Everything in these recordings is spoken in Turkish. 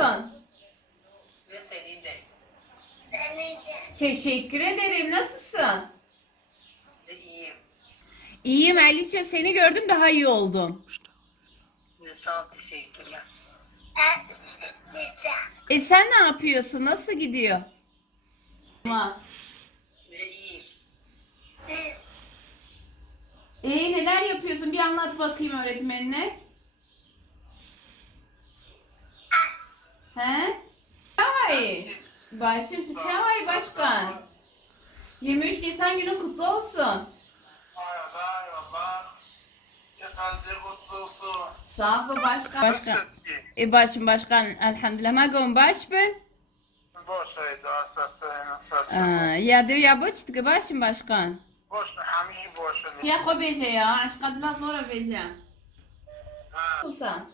Nasılsın? Ve senin de. Teşekkür ederim. Nasılsın? İyiyim. İyiyim Alicia. Seni gördüm daha iyi oldum. Sağ ol, teşekkürler. E sen ne yapıyorsun? Nasıl gidiyor? Ama. İyiyim. E neler yapıyorsun? Bir anlat bakayım öğretmenine. Çay. Başım çay başkan. 23 Nisan günü kutlu olsun. Kutlu olsun. Sağ ol başkan. Başkan. Ki? E başım başkan. Elhamdülillah. Ma gom baş ben. Boş aydı sarsın. Ya diyor ya boş tıkı başım başkan. Boş hamici boş. Ya ko beje ya. Aşk adına sonra beje. Sultan.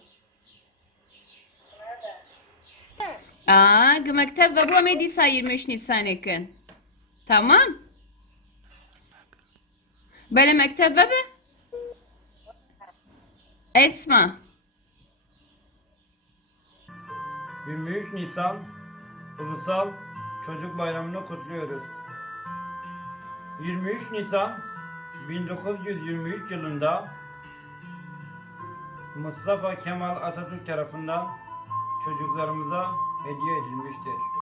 Ve bu medisa 23 Nisan ekin. Tamam. Böyle mektep ve be? Esma. 23 Nisan Ulusal Çocuk Bayramı'nı kutluyoruz. 23 Nisan 1923 yılında Mustafa Kemal Atatürk tarafından çocuklarımıza hediye edilmiştir.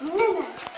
妹妹